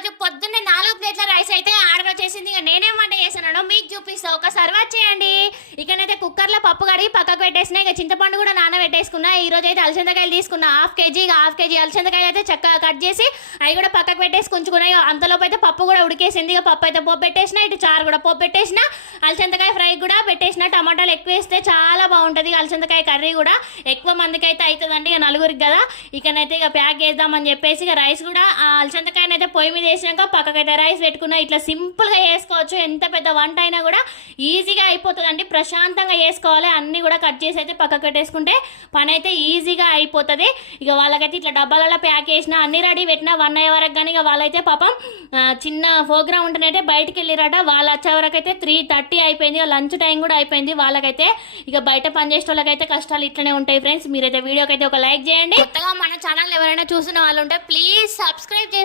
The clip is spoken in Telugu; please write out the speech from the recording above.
రోజు పొద్దున్నే 4 ప్లేట్ల రైస్ అయితే ఆర్డర్ వచ్చేసింది. ఇక నేనేం వంట చేశానో మీకు చూపిస్తా, ఒకసారి వాచ్ చేయండి. ఇకనైతే కుక్కర్లో పప్పు కడిగి పక్కకు పెట్టేసిన. ఇక చింతపండు కూడా నానబెట్టేసుకున్నా. ఈ రోజు అయితే అలసందకాయలు తీసుకున్నా హాఫ్ కేజీ. ఇక హాఫ్ కేజీ అలసందకాయలు అయితే చక్కగా కట్ చేసి అవి కూడా పక్కకు పెట్టేసి ఉంచుకున్నాయి. అంతలోపు అయితే పప్పు కూడా ఉడికేసింది. ఇక పప్పు అయితే పోపు పెట్టేసిన, ఇటు చారు కూడా పోపు పెట్టేసిన, అలసందకాయ ఫ్రై కూడా పెట్టేసిన. టమాటాలు ఎక్కువ వేస్తే చాలా బాగుంటుంది అలసందకాయ కర్రీ కూడా. ఎక్కువ మందికి అయితే అవుతుందండి, ఇక నలుగురికి కదా. ఇకనైతే ఇక ప్యాక్ చేద్దామని చెప్పేసి ఇక రైస్ కూడా అలసందకాయని అయితే పొయ్యి మీద వేసినాక పక్కకైతే రైస్ పెట్టుకున్నా. ఇట్లా సింపుల్గా చేసుకోవచ్చు, ఎంత పెద్ద వంట అయినా కూడా ఈజీగా అయిపోతుందండి. ప్రశాంతంగా చేసుకోవాలి. అన్నీ కూడా కట్ చేసి అయితే పక్కకు పెట్టేసుకుంటే పని అయితే ఈజీగా అయిపోతుంది. ఇక వాళ్ళకైతే ఇట్లా డబ్బాలలో ప్యాక్ చేసిన, అన్ని రెడీ పెట్టిన 1 అయ్యే వరకు. కానీ ఇక వాళ్ళైతే పాపం చిన్న ప్రోగ్రామ్ ఉంటేనైతే బయటికి వెళ్ళిరట. వాళ్ళు వచ్చే వరకు అయితే 3:30 అయిపోయింది. లంచ్ టైం కూడా అయిపోయింది వాళ్ళకైతే. ఇక బయట పనిచేసే వాళ్ళకైతే కష్టాలు ఇట్లనే ఉంటాయి ఫ్రెండ్స్. మీరైతే వీడియోకి అయితే ఒక లైక్ చేయండి. కొత్తగా మన ఛానల్ ఎవరైనా చూసిన వాళ్ళు ఉంటే ప్లీజ్ సబ్స్క్రైబ్ చేసి